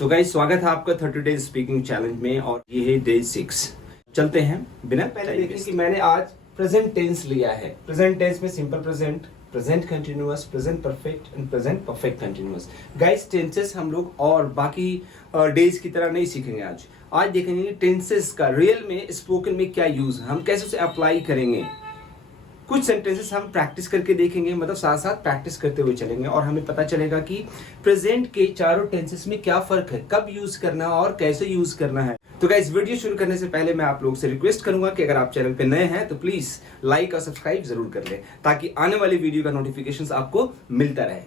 तो गाइस स्वागत है आपका 30 डेज स्पीकिंग चैलेंज में और ये है डे 6। चलते हैं बिना पहले देखें कि मैंने आज प्रेजेंट टेंस लिया है। प्रेजेंट टेंस में simple present, present continuous, present perfect and present perfect continuous. Guys tenses हम लोग और बाकी डेज की तरह नहीं सीखेंगे। आज देखेंगे टेंसेस का रियल में स्पोकन में क्या यूज है, हम कैसे उसे अप्लाई करेंगे। कुछ सेंटेंसेस हम प्रैक्टिस करके देखेंगे, मतलब साथ साथ प्रैक्टिस करते हुए चलेंगे और हमें पता चलेगा कि प्रेजेंट के चारों टेंसेस में क्या फर्क है, कब यूज करना है और कैसे यूज करना है। तो गाइस वीडियो शुरू करने से पहले मैं आप लोगों से रिक्वेस्ट करूंगा कि अगर आप चैनल पे नए हैं तो प्लीज लाइक और सब्सक्राइब जरूर कर लें ताकि आने वाली वीडियो का नोटिफिकेशन आपको मिलता रहे।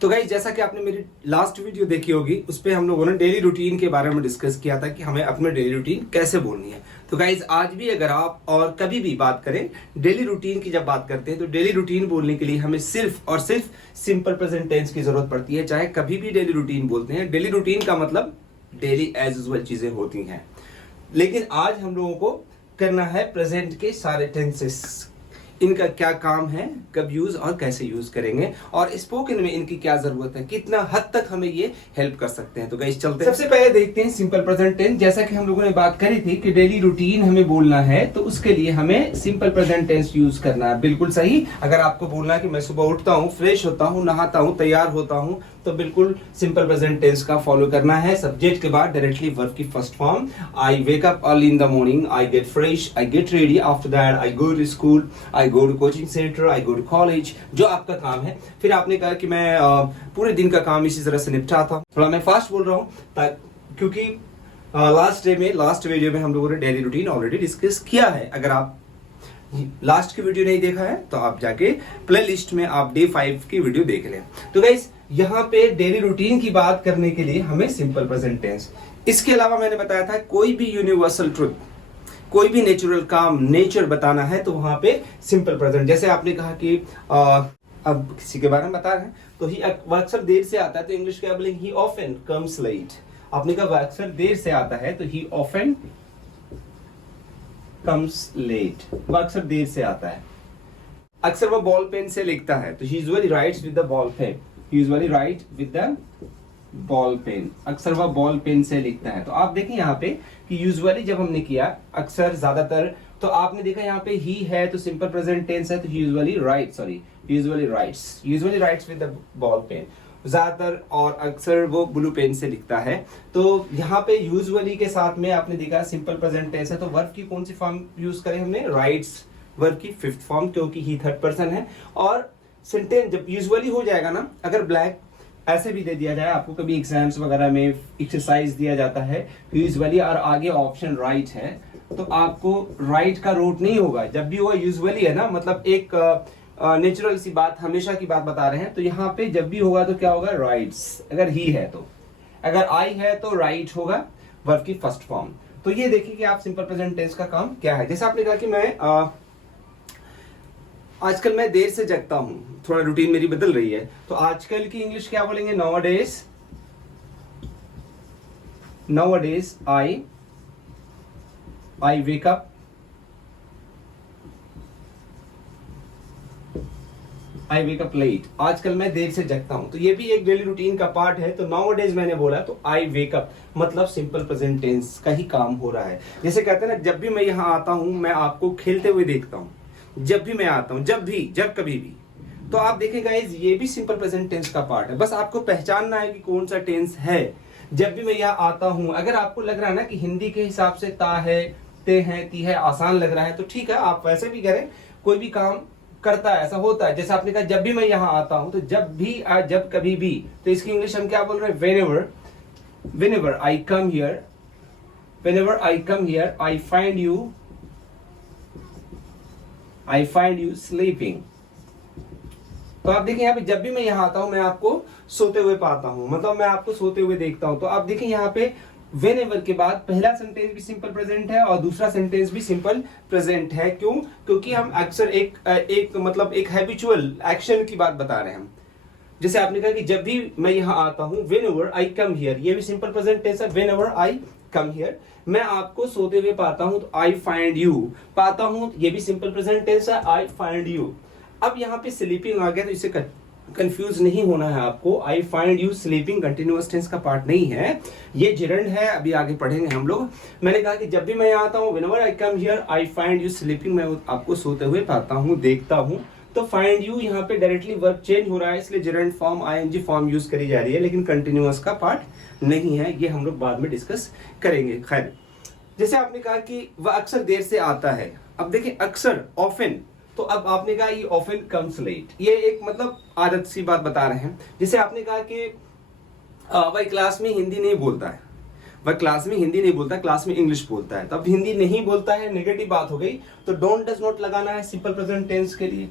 तो गाइस जैसा कि आपने मेरी लास्ट वीडियो देखी होगी उस पे हम लोगों ने डेली रूटीन के बारे में डिस्कस किया था कि हमें अपने डेली रूटीन कैसे बोलनी है। तो गाइस आज भी अगर आप और कभी भी बात करें डेली रूटीन की, जब बात करते हैं तो डेली रूटीन बोलने के लिए हमें सिर्फ और सिर्फ सिंपल प्रेजेंट टेंस की जरूरत पड़ती है। चाहे कभी भी डेली रूटीन बोलते हैं, डेली रूटीन का मतलब डेली एज यूजुअल चीजें होती हैं। लेकिन आज हम लोगों को करना है प्रेजेंट के सारे टेंसेस, इनका क्या काम है, कब यूज और कैसे यूज करेंगे और स्पोकन में इनकी क्या जरूरत है, कितना हद तक हमें ये हेल्प कर सकते हैं। तो गाइस चलते हैं। सबसे पहले देखते हैं सिंपल प्रेजेंट टेंस। जैसा कि हम लोगों ने बात करी थी कि डेली रूटीन हमें बोलना है तो उसके लिए हमें सिंपल प्रेजेंट टेंस यूज करना है। बिल्कुल सही। अगर आपको बोलना है कि मैं सुबह उठता हूँ, फ्रेश होता हूँ, नहाता हूँ, तैयार होता हूँ, तो बिल्कुल सिंपल प्रेजेंट टेंस का फॉलो करना है। सब्जेक्ट के बाद डायरेक्टली वर्ब की first form, I wake up early in the morning, I get fresh, I get ready, after that I go to school, I go to coaching centre, I go to college, जो आपका काम है। फिर आपने कहा कि मैं पूरे दिन का काम इसी तरह से निपटाता हूँ। थोड़ा मैं फास्ट बोल रहा हूँ क्योंकि लास्ट वीडियो में हम लोगों ने डेली रूटीन ऑलरेडी डिस्कस किया है। अगर आप लास्ट की वीडियो नहीं देखा है तो आप जाके प्लेलिस्ट में आप डे 5 की वीडियो देख लें। तो गाइस यहाँ पे डेली रूटीन की बात करने के लिए हमें सिंपल प्रेजेंट टेंस, इसके अलावा मैंने बताया था कोई भी यूनिवर्सल ट्रुथ, कोई भी नेचुरल काम, नेचर बताना है तो वहां पे सिंपल प्रेजेंट। जैसे आपने कहा कि अब किसी के बारे में बता रहे हैं तो ही अक्सर देर से आता है तो इंग्लिश क्या बोलेंगे, ही ऑफन कम्स लेट। आपने कहा अक्सर देर से आता है तो ही ऑफन कम्स लेट, वह अक्सर देर से आता है। अक्सर वह बॉल पेन से लिखता है तो ही usually writes with the ball pen, usually write with the ball pen, अक्सर वह बॉल पेन से लिखता है। तो आप देखें यहाँ पे कि यूजुअली जब हमने किया अक्सर ज्यादातर, तो आपने देखा यहाँ पे ही है तो सिंपल प्रेजेंट टेंस है तो usually writes with the ball pen, ज्यादातर और अक्सर वो ब्लू पेन से लिखता है। तो यहाँ पे यूजुअली के साथ में आपने देखा सिंपल प्रेजेंट टेंस है तो वर्ब की कौन सी फॉर्म यूज करें हमने, राइट्स, वर्ब की फिफ्थ फॉर्म क्योंकि ही थर्ड पर्सन है। और सेंटेंस जब यूजुअली हो जाएगा ना, अगर ब्लैक ऐसे भी दे दिया जाए, आपको कभी एग्जाम्स वगैरह में एक्सरसाइज दिया जाता है यूजुअली और आगे ऑप्शन राइट है तो आपको राइट का रूट नहीं होगा। जब भी होगा यूजुअली है ना, मतलब एक नेचुरल सी बात, हमेशा की बात बता रहे हैं। तो यहाँ पे जब भी होगा तो क्या होगा, राइट्स। अगर ही है तो, अगर आई है तो राइट होगा, वर्ब की फर्स्ट फॉर्म। तो ये देखिए कि आप सिंपल प्रेजेंट टेंस का काम क्या है। जैसे आपने कहा कि मैं आजकल मैं देर से जगता हूं, थोड़ा रूटीन मेरी बदल रही है, तो आजकल की इंग्लिश क्या बोलेंगे, नाउअडेज आई वेक अप लेट। आजकल मैं देर से जगता हूं, तो ये भी एक डेली रूटीन का पार्ट है। तो नाउअडेज मैंने बोला तो आई वेक अप मतलब सिंपल प्रेजेंट टेंस का ही काम हो रहा है। जैसे कहते हैं ना, जब भी मैं यहाँ आता हूं मैं आपको खेलते हुए देखता हूं, जब भी मैं आता हूं, जब कभी भी। तो आप देखें गाइस ये भी सिंपल प्रेजेंट टेंस का पार्ट है। बस आपको पहचानना है कि कौन सा टेंस है। जब भी मैं यहाँ आता हूं, अगर आपको लग रहा है ना कि हिंदी के हिसाब से ता है, ते है, ती है आसान लग रहा है तो ठीक है, आप वैसे भी करें। कोई भी काम करता है ऐसा होता है। जैसे आपने कहा जब भी मैं यहाँ आता हूं, तो जब भी जब कभी भी, तो इसकी इंग्लिश हम क्या बोल रहे हैं, whenever I come here I find you sleeping। तो आप देखिए यहाँ पे जब भी मैं यहाँ आता हूं मैं आपको सोते हुए पाता हूं, मतलब मैं आपको सोते हुए देखता हूं। तो आप देखिए यहाँ पे whenever के बाद पहला सेंटेंस भी सिंपल प्रेजेंट है और दूसरा सेंटेंस भी सिंपल प्रेजेंट है। क्यों? क्योंकि हम अक्सर एक हैबिचुअल एक्शन की बात बता रहे हैं हम। जैसे आपने कहा कि जब भी मैं यहाँ आता हूँ, whenever I come here, ये भी सिंपल प्रेजेंट टेंस है, whenever I come here। मैं आपको सोते हुए पाता हूँ तो I find you, पाता हूँ ये भी सिंपल प्रेजेंट टेंस है, I find you। अब यहाँ पे स्लीपिंग आ गया तो इसे कंफ्यूज नहीं होना है आपको। I find you sleeping continuous tense का पार्ट नहीं है, ये जिरंड है, अभी आगे पढ़ेंगे हम लोग। मैंने कहा कि जब भी मैं यहाँ आता हूँ, whenever I come here I find you sleeping, मैं आपको सोते हुए पाता हूँ, देखता हूँ। तो फाइंड यू यहाँ पे डायरेक्टली वर्ब चेंज हो रहा है, इसलिए gerund form I N G form use करी जा रही है, लेकिन कंटिन्यूअस का पार्ट नहीं है, ये हम लोग बाद में डिस्कस करेंगे। खैर, जैसे आपने कहा कि वह अक्सर देर से आता है। अब देखिए अक्सर, ऑफन, तो अब आपने कहा ये ऑफन कम्स लेट, ये एक मतलब आदत सी बात बता रहे हैं। जैसे आपने कहा कि वह क्लास में हिंदी नहीं बोलता है, वह क्लास में हिंदी नहीं बोलता, क्लास में इंग्लिश बोलता है। तब हिंदी नहीं बोलता है नेगेटिव बात हो गई, तो डोंट डज नॉट लगाना है सिंपल प्रेजेंट टेंस के लिए।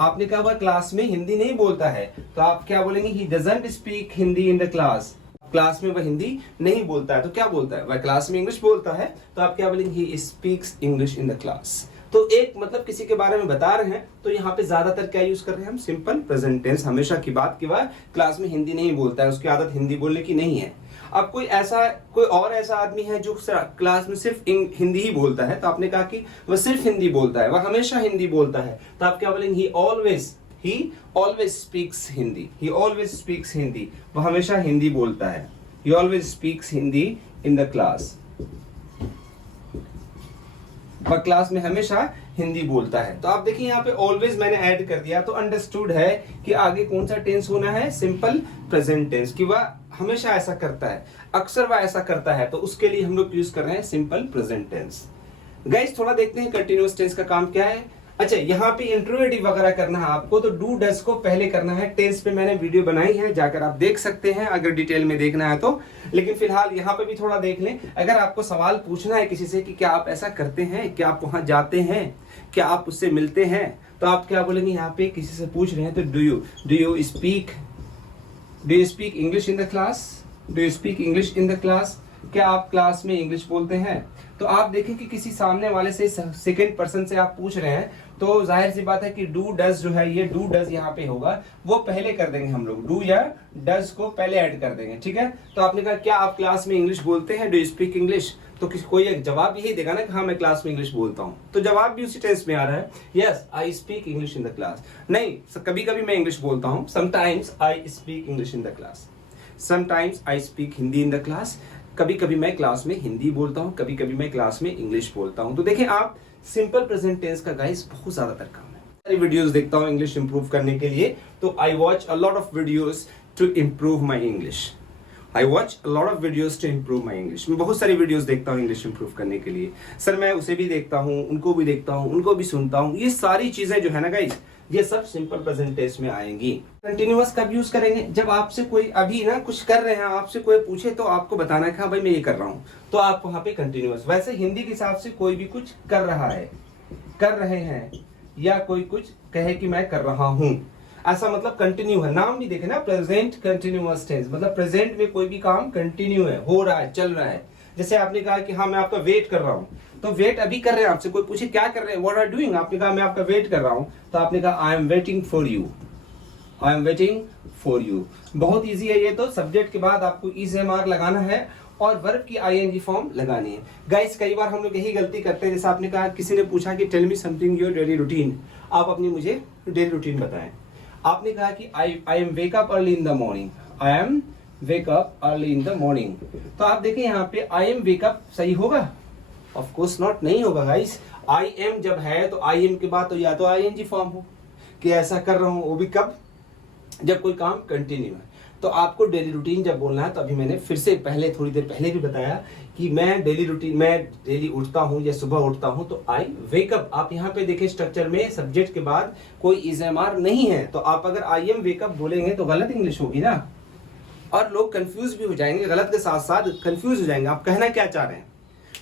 आपने कहा वह क्लास में हिंदी नहीं बोलता है, तो आप क्या बोलेंगे, he doesn't speak Hindi in the class. Class में वह हिंदी नहीं बोलता है, तो क्या बोलता है, वह क्लास में इंग्लिश बोलता है, तो आप क्या बोलेंगे, he speaks English in the class. तो एक मतलब किसी के बारे में बता रहे हैं, तो यहाँ पे ज्यादातर क्या यूज कर रहे हैं हम, सिंपल प्रेजेंट टेंस। हमेशा की बात कि वह क्लास में हिंदी नहीं बोलता है, उसकी आदत हिंदी बोलने की नहीं है। अब कोई और ऐसा आदमी है जो क्लास में सिर्फ हिंदी ही बोलता है, तो आपने कहा कि वह सिर्फ हिंदी बोलता है, वह हमेशा हिंदी बोलता है, तो आप क्या बोलेंगे, he always speaks Hindi, he always speaks Hindi, वह हमेशा हिंदी बोलता है, he always speaks Hindi in the class, वह क्लास में हमेशा हिंदी बोलता है। तो आप देखिए यहाँ पे ऑलवेज मैंने ऐड कर दिया, तो अंडरस्टूड है कि आगे कौन सा टेंस होना है, सिंपल प्रेजेंट टेंस, कि वह हमेशा ऐसा करता है, अक्सर वह ऐसा करता है, तो उसके लिए हम लोग यूज कर रहे हैं सिंपल प्रेजेंट टेंस। गाइस थोड़ा देखते हैं कंटिन्यूअस टेंस का काम क्या है। अच्छा, यहाँ पे इंट्रोगेटिव वगैरह करना है आपको, तो डू डज को पहले करना है। टेंस पे मैंने वीडियो बनाई है, जाकर आप देख सकते हैं अगर डिटेल में देखना है तो। लेकिन फिलहाल यहाँ पे भी थोड़ा देख लें। अगर आपको सवाल पूछना है किसी से कि क्या आप ऐसा करते हैं, क्या आप वहां जाते हैं, क्या आप उससे मिलते हैं, तो आप क्या बोलेंगे, यहाँ पे किसी से पूछ रहे हैं तो do you speak English in the class, do you speak English in the class, क्या आप क्लास में इंग्लिश बोलते हैं। तो आप देखें कि किसी सामने वाले से सेकंड पर्सन से आप पूछ रहे हैं, तो जाहिर सी बात है कि डू डज जो है, ये डू डज यहाँ पे होगा, वो पहले कर देंगे हम लोग, डू या डज को पहले ऐड कर देंगे, ठीक है। तो आपने कहा क्या आप क्लास में इंग्लिश बोलते हैं, डू यू स्पीक इंग्लिश, तो कोई एक जवाब यही देगा ना कि हाँ मैं क्लास में इंग्लिश बोलता हूँ, तो जवाब भी उसी टेंस में आ रहा है, yes I speak English in the class. नहीं, कभी कभी मैं इंग्लिश बोलता हूँ, sometimes I speak English in the class, sometimes I speak Hindi in the class, कभी कभी मैं क्लास में हिंदी बोलता हूँ, कभी कभी मैं क्लास में इंग्लिश बोलता हूँ। तो देखिए आप, सिंपल प्रेजेंट टेंस का गाइस बहुत ज्यादातर काम है। सारी वीडियोस देखता हूँ इंग्लिश इंप्रूव करने के लिए, तो I watch a lot of videos to improve my English, I watch a lot of videos to improve my English. मैं बहुत सारी वीडियोस देखता हूँ इंग्लिश इंप्रूव करने के लिए। सर मैं उसे भी देखता हूँ, उनको भी देखता हूँ, उनको भी सुनता हूँ। ये सारी चीजें जो है ना गाइस, ये सब सिंपल प्रेजेंट टेंस में आएंगी। कंटिन्यूअस कब यूज करेंगे, जब आपसे कोई अभी ना कुछ कर रहे हैं, आपसे कोई पूछे तो आपको बताना है कि हाँ भाई मैं ये कर रहा हूँ, तो आप वहां पे कंटिन्यूअस। वैसे हिंदी के हिसाब से कोई भी कुछ कर रहा है, कर रहे हैं, या कोई कुछ कहे कि मैं कर रहा हूँ, ऐसा मतलब कंटिन्यू है। नाम भी देखे ना, प्रेजेंट कंटिन्यूअस टेंस, मतलब प्रेजेंट में कोई भी काम कंटिन्यू है, हो रहा है, चल रहा है। जैसे आपने कहा कि हाँ मैं आपका वेट कर रहा हूँ, तो वेट अभी कर रहे हैं। आपसे कोई पूछे क्या कर रहे हैं, व्हाट आर डूइंग, आपने कहा मैं आपका वेट कर रहा हूँ, तो आपने कहा I am waiting for you, I am waiting for you. बहुत इजी है ये तो। सब्जेक्ट के बाद आपको EZMR लगाना है और वर्ब की ING फॉर्म लगानी है। गाइस कई बार हम लोग यही गलती करते हैं, जैसे आपने कहा, किसी ने पूछा कि tell me something your daily routine, आप अपनी मुझे डेली रूटीन बताएं। आपने कहा कि I am wake up early in the morning, I am wake up early in the morning, तो आप देखें यहाँ पे आई एम वेक अप सही होगा, ऑफ कोर्स नॉट, नहीं होगा गाइस। आई एम जब है तो आई एम के बाद तो या तो ING फॉर्म हो कि ऐसा कर रहा हूं, वो भी कब, जब कोई काम कंटिन्यू है। तो आपको डेली रूटीन जब बोलना है, तो अभी मैंने फिर से पहले थोड़ी देर पहले भी बताया कि मैं डेली रूटीन, मैं डेली उठता हूं या सुबह उठता हूं, तो आई वेक अप। आप यहाँ पे देखें स्ट्रक्चर में सब्जेक्ट के बाद कोई EZMR नहीं है, तो आप अगर आई एम वेक अप बोलेंगे तो गलत इंग्लिश होगी ना, और लोग कंफ्यूज भी हो जाएंगे, गलत के साथ साथ कंफ्यूज हो जाएंगे। आप कहना क्या चाह रहे हैं,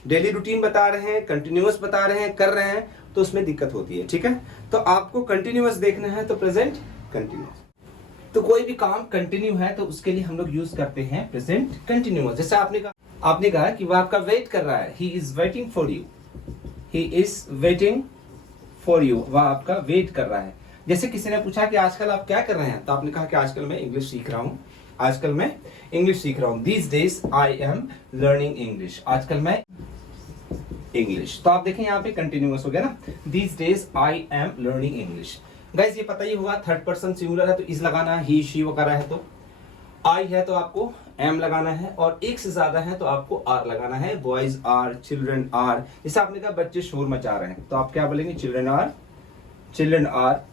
डेली रूटीन बता रहे हैं, कंटिन्यूअस बता रहे हैं, कर रहे हैं, तो उसमें दिक्कत होती है, ठीक है। तो आपको कंटिन्यूअस देखना है तो प्रेजेंट कंटिन्यूअस। तो कोई भी काम कंटिन्यू है तो उसके लिए हम लोग यूज करते हैं प्रेजेंट कंटिन्यूअस। जैसे आपने कहा कि वो आपका वेट कर रहा है, he is waiting for you, he is waiting for you, वह आपका वेट कर रहा है। जैसे किसी ने पूछा कि आजकल आप क्या कर रहे हैं, तो आपने कहा कि आजकल मैं इंग्लिश सीख रहा हूँ, आजकल मैं इंग्लिश सीख रहा हूँ, these days I am learning English, आजकल मैं इंग्लिश। तो आप देखें यहाँ पे कंटिन्यूअस हो गया ना, these days I am learning English. Guys ये पता ही होगा, थर्ड पर्सन सिंगुलर है तो इज लगाना है, ही शी वगैरह है तो, आई है तो आपको एम लगाना है, और एक से ज्यादा है तो आपको आर लगाना है। Boys are, children are. जैसे आपने कहा बच्चे शोर मचा रहे हैं तो आप क्या बोलेंगे, children are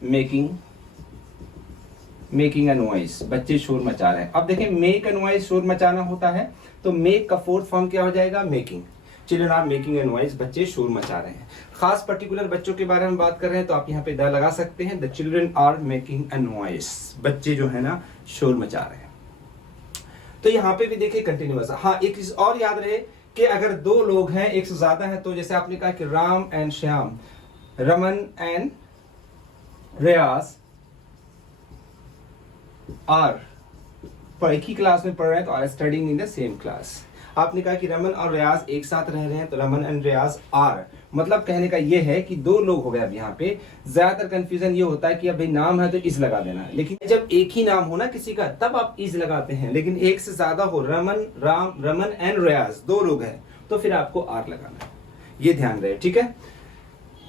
making a noise, बच्चे शोर मचा रहे हैं। अब देखें मेक अ नॉइज शोर मचाना होता है, तो मेक का फोर्थ फॉर्म क्या हो जाएगा, making. Children are making a noise, बच्चे शोर मचा रहे हैं। खास पर्टिकुलर बच्चों के बारे में बात कर रहे हैं तो आप यहाँ पे द लगा सकते हैं, the children are making a noise, बच्चे जो है ना शोर मचा रहे हैं। तो यहाँ पे भी देखिए कंटिन्यूअस। हाँ, एक चीज और याद रहे कि अगर दो लोग हैं, एक से ज्यादा है, तो जैसे आपने कहा कि Ram and Shyam, Raman and Riyaz are एक ही क्लास में पढ़ रहे हैं तो are studying in the same class. आपने कहा कि रमन और रियाज एक साथ रह रहे हैं तो रमन एंड रियाज आर, मतलब कहने का ये है कि दो लोग हो गए। अब यहाँ पे ज्यादातर कंफ्यूजन ये होता है कि अब भाई नाम है तो इज लगा देना है, लेकिन जब एक ही नाम हो ना किसी का तब आप इज लगाते हैं, लेकिन एक से ज्यादा हो, रमन एंड रियाज, दो लोग हैं, तो फिर आपको आर लगाना है। ये ध्यान रहे, ठीक है।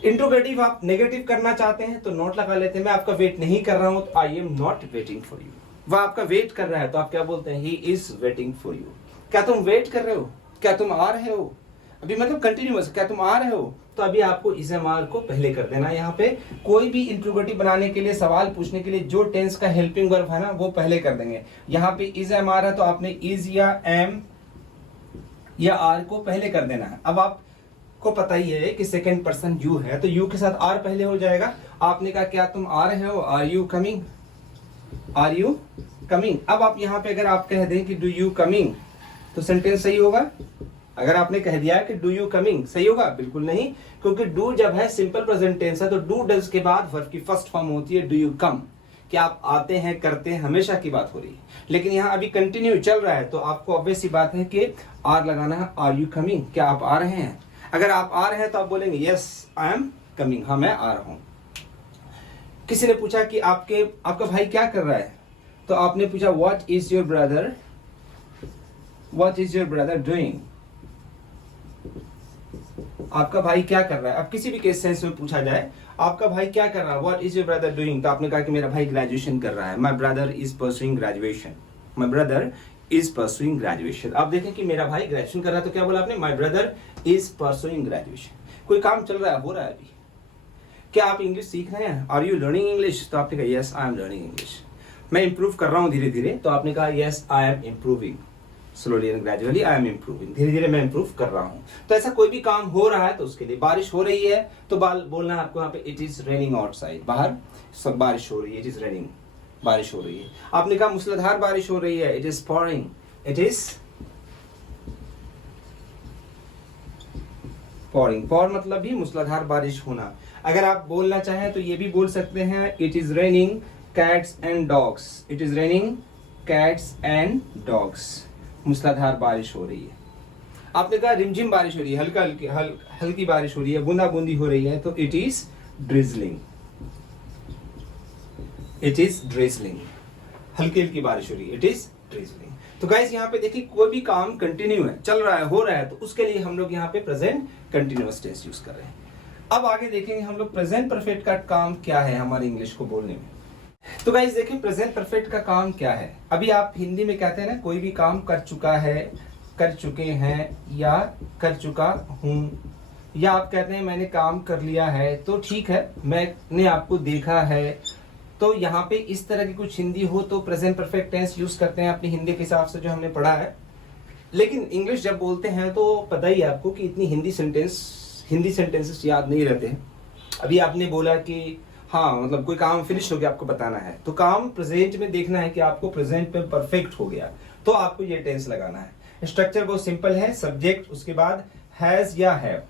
इंट्रोगेटिव आप नेगेटिव करना चाहते हैं तो नॉट लगा लेते हैं, मैं आपका वेट नहीं कर रहा हूं तो आई am not waiting for you. वह आपका वेट कर रहा है तो आप क्या बोलते हैं, he is waiting for you. क्या तुम वेट कर रहे हो, क्या तुम आ रहे हो, अभी मतलब कंटिन्यूअस, क्या तुम आ रहे हो, तो अभी आपको इज एम आर को पहले कर देना। यहाँ पे कोई भी इंट्रोगेटिव बनाने के लिए, सवाल पूछने के लिए जो टेंस का हेल्पिंग वर्ब है ना वो पहले कर देंगे। यहाँ पे इज एम आर है तो आपने इज या एम या आर को पहले कर देना है। अब आपको पता ही है कि सेकेंड पर्सन यू है तो यू के साथ आर पहले हो जाएगा। आपने कहा क्या तुम आ रहे हो, are you coming, are you coming. अब आप यहाँ पे अगर आप कह दें कि डू यू कमिंग तो सेंटेंस सही होगा। अगर आपने कह दिया कि डू यू कमिंग, सही होगा? बिल्कुल नहीं, क्योंकि डू जब है सिंपल प्रेजेंट टेंस है तो डू डज के बाद वर्ब की फर्स्ट फॉर्म होती है डू यू कम, कि आप आते हैं, करते हैं, हमेशा की बात हो रही है। लेकिन यहाँ अभी कंटिन्यू चल रहा है तो आपको ऑब्वियस सी बात है कि आर लगाना है, आर यू कमिंग, क्या आप आ रहे हैं। अगर आप आ रहे हैं तो आप बोलेंगे यस आई एम कमिंग, हाँ मैं आ रहा हूं। किसी ने पूछा कि आपका भाई क्या कर रहा है, तो आपने पूछा what is your brother doing, आपका भाई क्या कर रहा है। अब किसी भी केस सेंस में पूछा जाए आपका भाई क्या कर रहा है, what is your brother doing, तो आपने कहा कि मेरा भाई ग्रेजुएशन कर रहा है, my brother is pursuing graduation, my brother is pursuing graduation. आप देखें कि मेरा भाई ग्रेजुएशन कर रहा है तो क्या बोला आपने, my brother is pursuing graduation. कोई काम चल रहा है, हो रहा है अभी। क्या आप इंग्लिश सीख रहे हैं, आर यू लर्निंग इंग्लिश, तो आपने कहा yes I am learning English. मैं इंप्रूव कर रहा हूं धीरे धीरे, तो आपने कहा yes I am improving, slowly and gradually I am improving, धीरे धीरे मैं इंप्रूव कर रहा हूं। तो ऐसा कोई भी काम हो रहा है तो उसके लिए, बारिश हो रही है तो बोलना है आपको यहाँ पे इट इज रेनिंग आउटसाइड, बाहर सब बारिश हो रही है, इट इज रेनिंग, बारिश हो रही है। आपने कहा मूसलाधार बारिश हो रही है, it is pouring, it is pouring. Pour मतलब भी मूसलाधार बारिश होना। अगर आप बोलना चाहें तो ये भी बोल सकते हैं it is raining cats and dogs, it is raining cats and dogs, मूसलाधार बारिश हो रही है। आपने कहा रिमझिम बारिश हो रही है, हल्की बारिश हो रही है, बूंदा बूंदी हो रही है, तो it is drizzling, it is drizzling, हल्की हल्की बारिश हो रही है, इट इज ड्रिजलिंग। तो गाइस यहाँ पे देखिए कोई भी काम कंटिन्यू है, चल रहा है, हो रहा है, तो उसके लिए हम लोग यहाँ पे प्रेजेंट कंटिन्यूअस टेंस यूज कर रहे हैं। अब आगे देखेंगे हम लोग प्रेजेंट परफेक्ट का काम क्या है हमारे इंग्लिश को बोलने में। तो गाइस देखिए प्रेजेंट परफेक्ट का काम क्या है। अभी आप हिंदी में कहते हैं ना कोई भी काम कर चुका है, कर चुके हैं, या कर चुका हूं, या आप कहते हैं मैंने काम कर लिया है, तो ठीक है, मैंने आपको देखा है। तो यहाँ पे इस तरह की कुछ हिंदी हो तो प्रेजेंट परफेक्ट टेंस यूज करते हैं अपनी हिंदी के हिसाब से जो हमने पढ़ा है। लेकिन इंग्लिश जब बोलते हैं तो पता ही है आपको कि इतनी हिंदी सेंटेंसेस याद नहीं रहते हैं। अभी आपने बोला कि हाँ मतलब कोई काम फिनिश हो गया, आपको बताना है, तो काम प्रेजेंट में देखना है कि आपको प्रेजेंट में परफेक्ट हो गया, तो आपको ये टेंस लगाना है। स्ट्रक्चर बहुत सिंपल है, सब्जेक्ट, उसके बाद हैज या हैव,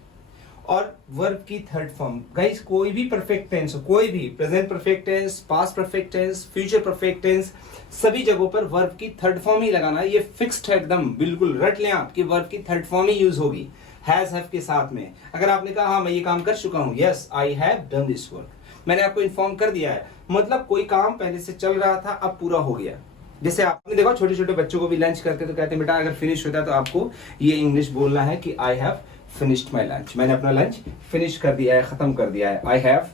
और वर्ब की थर्ड फॉर्म। गाइस कोई भी परफेक्ट टेंस हो, कोई भी present perfect tense, past perfect tense, future perfect tense, सभी जगहों पर वर्ब की थर्ड फॉर्म ही लगाना है। ये फिक्स्ड है एकदम, बिल्कुल रट लें आप कि वर्ब की थर्ड फॉर्म ही यूज होगी हैज हैव के साथ में। अगर आपने कहा हाँ मैं ये काम कर चुका हूं, yes I have done this work, मैंने आपको इन्फॉर्म कर दिया है, मतलब कोई काम पहले से चल रहा था अब पूरा हो गया। जैसे आपने देखा छोटे छोटे बच्चों को भी लंच करते तो कहते हैं बेटा अगर फिनिश होता है तो आपको ये इंग्लिश बोलना है कि I have finished my lunch, मैंने अपना लंच फिनिश कर दिया है, खत्म कर दिया है। I have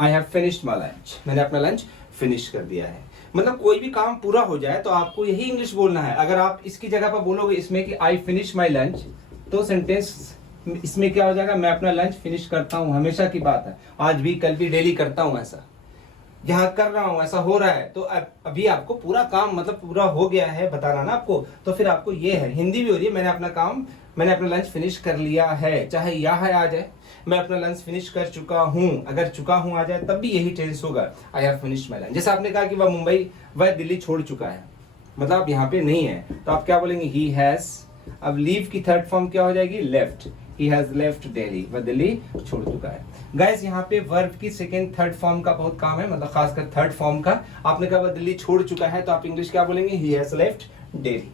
I have finished my lunch, मैंने अपना लंच फिनिश कर दिया है। मतलब कोई भी काम पूरा हो जाए तो आपको यही इंग्लिश बोलना है। अगर आप इसकी जगह पर बोलोगे इसमें कि आई फिनिश माई लंच, तो सेंटेंस इसमें क्या हो जाएगा, मैं अपना लंच फिनिश करता हूं, हमेशा की बात है, आज भी कल भी डेली करता हूं, ऐसा यहाँ कर रहा हूं, ऐसा हो रहा है। तो अभी आपको पूरा काम मतलब पूरा हो गया है बताना ना आपको, तो फिर आपको ये है, हिंदी भी हो रही है, मैंने अपना लंच फिनिश कर लिया है, चाहे यह है आ जाए, मैं अपना लंच फिनिश कर चुका हूं, अगर चुका हूं आ जाए तब भी यही टेंस होगा, I have finished my lunch. जैसे आपने कहा कि वह दिल्ली छोड़ चुका है, मतलब आप यहाँ पे नहीं है, तो आप क्या बोलेंगे, ही हैज। अब लीव की थर्ड फॉर्म क्या हो जाएगी, left, he has left Delhi, वह दिल्ली छोड़ चुका है। गाइस यहाँ पे वर्ब की सेकंड थर्ड फॉर्म का बहुत काम है, मतलब खासकर थर्ड फॉर्म का। आपने कहा वह दिल्ली छोड़ चुका है, तो आप इंग्लिश क्या बोलेंगे, ही हैज लेफ्ट दिल्ली।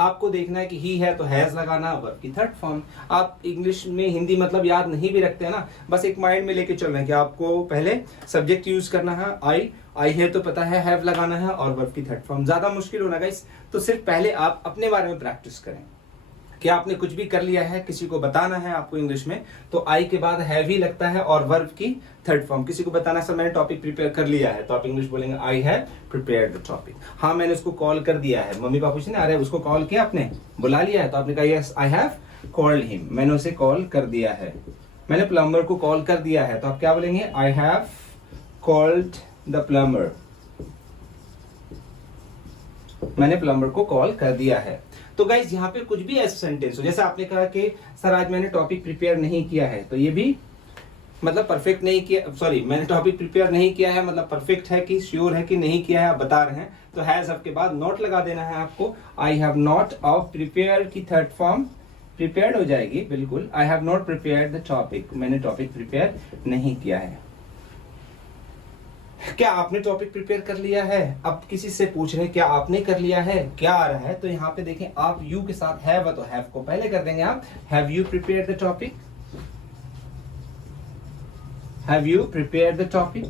आपको देखना है कि ही है तो हैज लगाना, वर्ब की थर्ड फॉर्म। आप इंग्लिश में हिंदी मतलब याद नहीं भी रखते हैं ना, बस एक माइंड में लेके चल रहे हैं कि आपको पहले सब्जेक्ट यूज करना है, आई है तो पता है, हैव लगाना है और वर्ब की थर्ड फॉर्म। ज्यादा मुश्किल होना गाइस, तो सिर्फ पहले आप अपने बारे में प्रैक्टिस करें कि आपने कुछ भी कर लिया है, किसी को बताना है आपको इंग्लिश में, तो आई के बाद हैव ही लगता है और वर्ब की थर्ड फॉर्म। किसी को बताना सर मैंने टॉपिक प्रिपेयर कर लिया है, तो आप इंग्लिश बोलेंगे I have prepared the topic. हाँ मैंने उसको कॉल कर दिया है, मम्मी पापा से अरे उसको कॉल किया आपने, बुला लिया है, तो आपने कहा yes I have called him, मैंने उसे कॉल कर दिया है। मैंने प्लम्बर को कॉल कर दिया है, तो आप क्या बोलेंगे, I have called the plumber, मैंने प्लम्बर को कॉल कर दिया है। तो गाइज यहाँ पे कुछ भी ऐसा सेंटेंस हो, जैसे आपने कहा कि सर आज मैंने टॉपिक प्रिपेयर नहीं किया है, तो ये भी मतलब परफेक्ट नहीं किया, सॉरी मैंने टॉपिक प्रिपेयर नहीं किया है मतलब परफेक्ट है कि श्योर है कि नहीं किया है, आप बता रहे हैं, तो हैज के बाद नॉट लगा देना है आपको। आई हैव नॉट ऑफ प्रिपेयर की थर्ड फॉर्म प्रिपेयर्ड हो जाएगी, बिल्कुल। आई have not prepared the topic, मैंने टॉपिक प्रिपेयर नहीं किया है। क्या आपने टॉपिक प्रिपेयर कर लिया है? अब किसी से पूछ रहे हैं क्या आपने कर लिया है, क्या आ रहा है, तो यहाँ पे देखें आप यू के साथ हैव, तो हैव को पहले कर देंगे आप, have you prepared the topic, have you prepared the topic,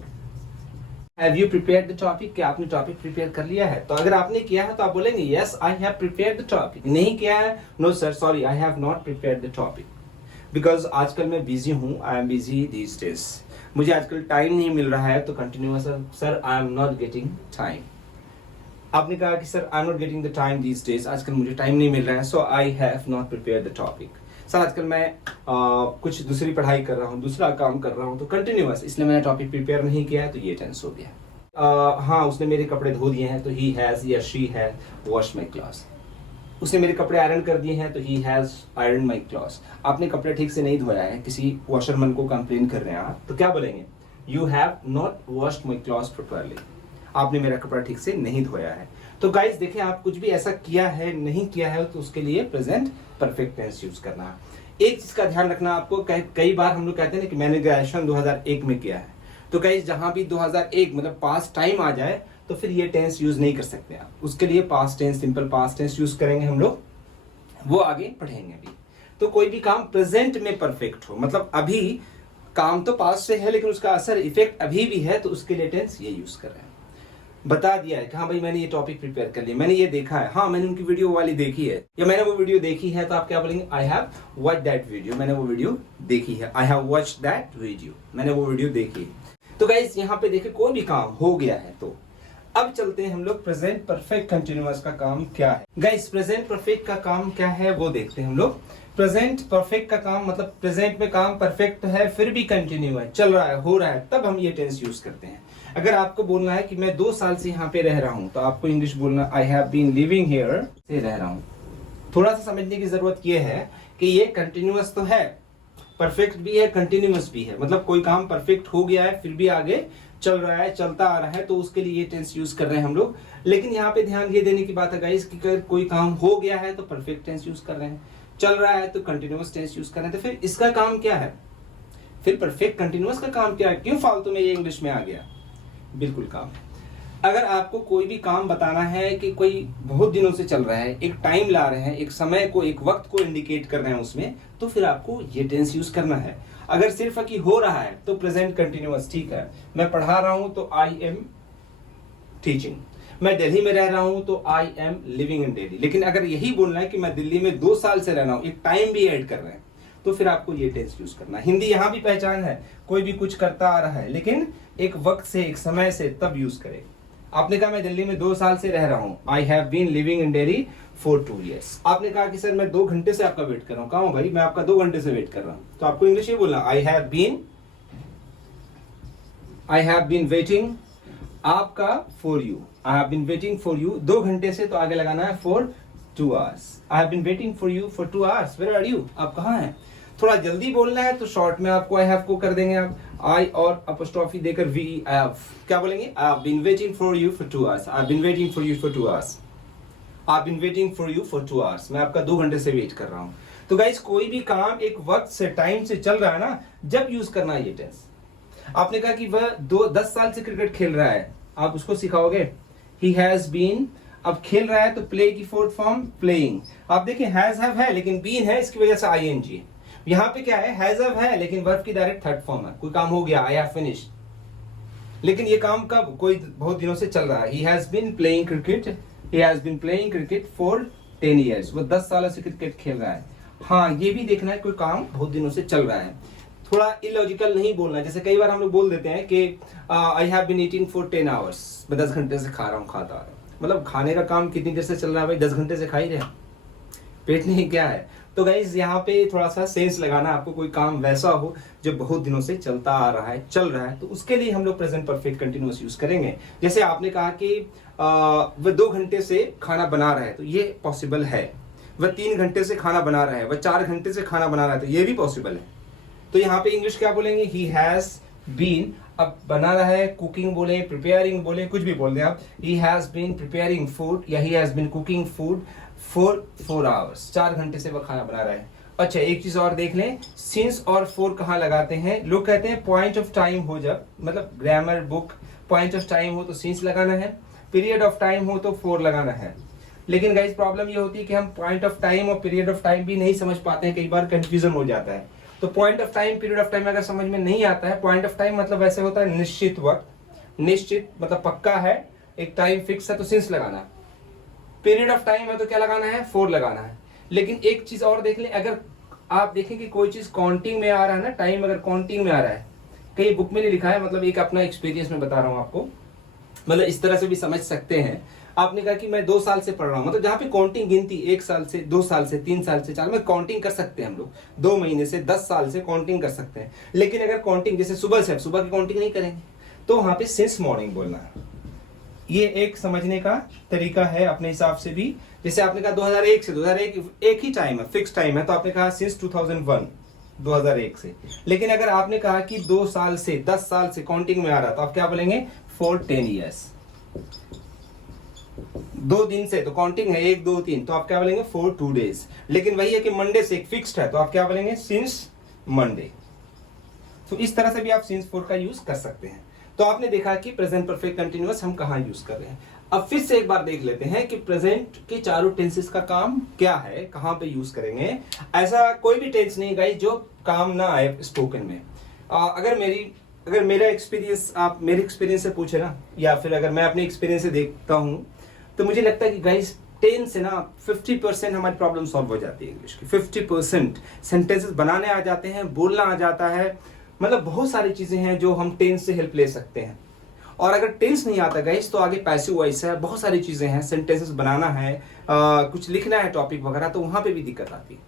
have you prepared the topic, क्या आपने टॉपिक प्रिपेयर कर लिया है? तो अगर आपने किया है तो आप बोलेंगे yes I have prepared the topic. नहीं किया है, no sir sorry I have not prepared the topic, because आजकल मैं बिजी हूँ, I am busy these days, मुझे आजकल टाइम नहीं मिल रहा है, तो continuous sir I am not getting time. आपने कहा कि sir I am not getting the time these days, आजकल मुझे टाइम नहीं मिल रहा है, so I have not prepared the topic. Sir आजकल मैं कुछ दूसरी पढ़ाई कर रहा हूँ, दूसरा काम कर रहा हूँ, तो कंटिन्यूअस, इसलिए मैंने टॉपिक प्रिपेयर नहीं किया है, तो ये टेंस हो गया। हाँ उसने मेरे कपड़े धो दिए हैं, तो ही हैज या she has wash my clothes. उसने मेरे कपड़े आयरन कर दिए हैं, तो he has iron my clothes. आपने कपड़े ठीक से नहीं धोया है, किसी वॉशरमैन को कंप्लेन कर रहे हैं आप, तो क्या बोलेंगे, you have not washed my clothes properly, आपने मेरा कपड़ा ठीक से नहीं धोया है। तो गाइस देखें, आप कुछ भी ऐसा किया है नहीं किया है, तो उसके लिए प्रेजेंट परफेक्ट टेंस यूज करना है। एक चीज का ध्यान रखना आपको, कई बार हम लोग कहते हैं कि मैंने ग्रेजुएशन 2001 में किया है, तो गाइस जहां भी 2001 मतलब पास्ट टाइम आ जाए, तो फिर ये टेंस यूज नहीं कर सकते आप, उसके लिए past tense, simple past tense use करेंगे हम लोग, वो आगे पढ़ेंगे अभी। तो कोई भी काम प्रेजेंट में परफेक्ट हो, मतलब अभी काम तो पास्ट से है लेकिन उसका असर इफेक्ट अभी भी है, तो उसके लिए टेंस ये यूज कर रहे हैं। बता दिया है कि हाँ भाई मैंने ये टॉपिक प्रिपेयर कर लिया, मैंने ये देखा है, हाँ मैंने उनकी वीडियो वाली देखी है, या मैंने वो वीडियो देखी है, तो आप क्या बोलेंगे, I have watched that video, मैंने वो वीडियो देखी है, I have watched that video, मैंने वो वीडियो देखी। तो गाइस यहाँ पे देखिए कोई भी काम हो गया है, तो अब चलते हैं हम लोग प्रेजेंट परफेक्ट कंटिन्यूअस का काम क्या है। गाइस प्रेजेंट परफेक्ट का काम क्या है वो देखते हैं हम लोग। प्रेजेंट परफेक्ट का काम मतलब प्रेजेंट में काम परफेक्ट है फिर भी कंटिन्यू है, चल रहा है, हो रहा है, तब हम ये टेंस यूज करते हैं। अगर आपको बोलना है कि मैं 2 साल से यहाँ पे रह रहा हूँ, तो आपको इंग्लिश बोलना I have been living here, से रह रहा हूँ। थोड़ा सा समझने की जरूरत ये है कि ये कंटिन्यूअस तो है, परफेक्ट भी है, कंटिन्यूअस भी है, मतलब कोई काम परफेक्ट हो गया है फिर भी आगे चल रहा है, चलता आ रहा है, तो उसके लिए ये टेंस यूज कर रहे हैं हम लोग। लेकिन यहाँ पे ध्यान ये देने की बात है गाइस कि अगर कोई काम हो गया है तो परफेक्ट टेंस यूज कर रहे हैं, चल रहा है तो कंटिन्यूअस टेंस यूज कर रहे हैं, तो फिर इसका काम क्या है, फिर परफेक्ट कंटिन्यूअस का काम क्या है? क्यों फालतू में ये इंग्लिश में आ गया? बिल्कुल काम है। अगर आपको कोई भी काम बताना है कि कोई बहुत दिनों से चल रहा है, एक टाइम ला रहे हैं, एक समय को, एक वक्त को इंडिकेट कर रहे हैं उसमें, तो फिर आपको ये टेंस यूज करना है। अगर सिर्फ कि हो रहा है तो प्रेजेंट कंटिन्यूअस, ठीक है, मैं पढ़ा रहा हूं तो आई एम टीचिंग, मैं दिल्ली में रह रहा हूं तो I am living in Delhi. लेकिन अगर यही बोलना है कि मैं दिल्ली में 2 साल से रह रहा हूं, एक टाइम भी ऐड कर रहे हैं, तो फिर आपको ये टेंस यूज करना है। हिंदी यहाँ भी पहचान है, कोई भी कुछ करता आ रहा है लेकिन एक वक्त से, एक समय से, तब यूज करें। आपने कहा मैं दिल्ली में 2 साल से रह रहा हूं, I have been living in Delhi for 2 years। आपने कहा कि सर मैं 2 घंटे से आपका वेट कर रहा हूं, कहा हूं भाई मैं आपका 2 घंटे से वेट कर रहा हूं, तो आपको इंग्लिश ये बोलना, आई हैव बीन वेटिंग आपका for you, I have been waiting for you 2 घंटे से, तो आगे लगाना है for 2 hours। I have been waiting for you for 2 hours, where are you, आप कहाँ हैं। थोड़ा जल्दी बोलना है तो शॉर्ट में आपको आई हैव को कर देंगे आप, आई और अपोस्ट्रोफी देकर वी हैव, क्या बोलेंगे, I have been waiting for you for 2 hours, I have been waiting for you for 2 hours, I have been waiting for you for 2 hours, मैं आपका 2 घंटे से वेट कर रहा हूं। तो गाइस कोई भी काम एक वक्त से, टाइम से चल रहा है ना, जब यूज करना है ये टेंस। आपने कहा कि वह 10 साल से क्रिकेट खेल रहा है, आप उसको सिखाओगे ही हैज बीन, अब खेल रहा है तो प्ले की फोर्थ फॉर्म प्लेइंग। आप देखिए हैज हैव है लेकिन बीन है, इसकी वजह से आईएनजी। यहाँ पे क्या है, हैज हैव है लेकिन वर्ब की डायरेक्ट थर्ड फॉर्म है, कोई काम हो गया, आई हैव फिनिश्ड। लेकिन ये काम कब, कोई बहुत दिनों से चल रहा है। He has been playing cricket, he has been playing cricket for 10 years, वो 10 सालों से क्रिकेट खेल रहा है। हाँ ये भी देखना है कोई काम बहुत दिनों से चल रहा है। थोड़ा इलॉजिकल नहीं बोलना है, जैसे कई बार हम लोग बोल देते हैं कि I have been eating for 10 hours, मैं 10 घंटे से खा रहा हूँ, खाता आ रहा हूँ। मतलब खाने का काम कितनी देर से चल रहा है भाई, 10 घंटे से खा ही रहे, पेट नहीं क्या है। तो गाइज यहाँ पे थोड़ा सा सेंस लगाना, आपको कोई काम वैसा हो जो बहुत दिनों से चलता आ रहा है, चल रहा है, तो उसके लिए हम लोग प्रेजेंट परफेक्ट कंटिन्यूअस यूज करेंगे। जैसे आपने कहा कि वह 2 घंटे से खाना बना रहा है, तो ये पॉसिबल है। वह 3 घंटे से खाना बना रहा है, वह 4 घंटे से खाना बना रहा है, तो ये भी पॉसिबल है। तो यहाँ पे इंग्लिश क्या बोलेंगे, ही हैज बीन, अब बना रहा है, कुकिंग बोले, प्रिपेयरिंग बोले, कुछ भी बोल दें आप, he has been preparing food या he has been cooking food for 4 hours, 4 घंटे से वह खाना बना रहा है। अच्छा एक चीज और देख लें, सिंस और फॉर कहाँ लगाते हैं, लोग कहते हैं पॉइंट ऑफ टाइम हो, जब मतलब grammar book point of time हो तो सिंस लगाना है, पीरियड ऑफ टाइम हो तो फॉर लगाना है। लेकिन गाइस प्रॉब्लम ये होती है कि हम पॉइंट ऑफ टाइम और पीरियड ऑफ टाइम भी नहीं समझ पाते हैं, कई बार कंफ्यूजन हो जाता है। तो point of time, period of time अगर समझ में नहीं आता है, पॉइंट ऑफ टाइम मतलब ऐसे होता है निश्चित वक्त, निश्चित मतलब पक्का है, एक टाइम फिक्स है तो सिंस लगाना है। पीरियड ऑफ टाइम है तो क्या लगाना है, फॉर लगाना है। लेकिन एक चीज और देख लें, अगर आप देखें कि कोई चीज काउंटिंग में आ रहा है ना, टाइम अगर काउंटिंग में आ रहा है, कहीं बुक में नहीं लिखा है, मतलब एक अपना एक्सपीरियंस में बता रहा हूं आपको, मतलब इस तरह से भी समझ सकते हैं। आपने कहा कि मैं 2 साल से पढ़ रहा हूं, मतलब जहां पे काउंटिंग गिनती 1 साल से, 2 साल से, 3 साल से, 4 में काउंटिंग कर सकते हैं हम लोग, 2 महीने से, 10 साल से काउंटिंग कर सकते हैं। लेकिन अगर काउंटिंग जैसे सुबह से, सुबह की काउंटिंग नहीं करेंगे, तो वहां पे सिंस मॉर्निंग बोलना है। ये एक समझने का तरीका है अपने हिसाब से भी। जैसे आपने कहा 2001 से, 2001 एक ही टाइम है, फिक्स टाइम है, तो आपने कहा सिंस 2001, 2001 से। लेकिन अगर आपने कहा कि 2 साल से, 10 साल से काउंटिंग में आ रहा, तो आप क्या बोलेंगे, फॉर 10 years। 2 दिन से तो काउंटिंग है 1 2 3, तो आप क्या बोलेंगे, फॉर 2 days। लेकिन वही है कि मंडे से एक फिक्स्ड है, तो आप क्या बोलेंगे, सिंस मंडे। तो इस तरह से भी आप सिंस फॉर का यूज कर सकते हैं। तो आपने देखा कि प्रेजेंट परफेक्ट कंटिन्यूअस हम कहाँ यूज कर रहे हैं। अब फिर से एक बार देख लेते हैं कि प्रेजेंट के चारों टेंसेस का काम क्या है, कहाँ पे यूज करेंगे। ऐसा कोई भी टेंस नहीं गाइस जो काम ना आए स्पोकन में। अगर मेरा एक्सपीरियंस, आप मेरे एक्सपीरियंस से पूछे ना, या फिर अगर मैं अपने एक्सपीरियंस से देखता हूँ, तो मुझे लगता है कि गाइस 10 से ना 50% हमारी प्रॉब्लम सॉल्व हो जाती है इंग्लिश की। 50% सेंटेंसेस बनाने आ जाते हैं, बोलना आ जाता है, मतलब बहुत सारी चीजें हैं जो हम टेंस से हेल्प ले सकते हैं। और अगर टेंस नहीं आता गाइस तो आगे पैसिव वॉइस है, बहुत सारी चीजें हैं, सेंटेंसेस बनाना है, कुछ लिखना है टॉपिक वगैरह, तो वहां पे भी दिक्कत आती है।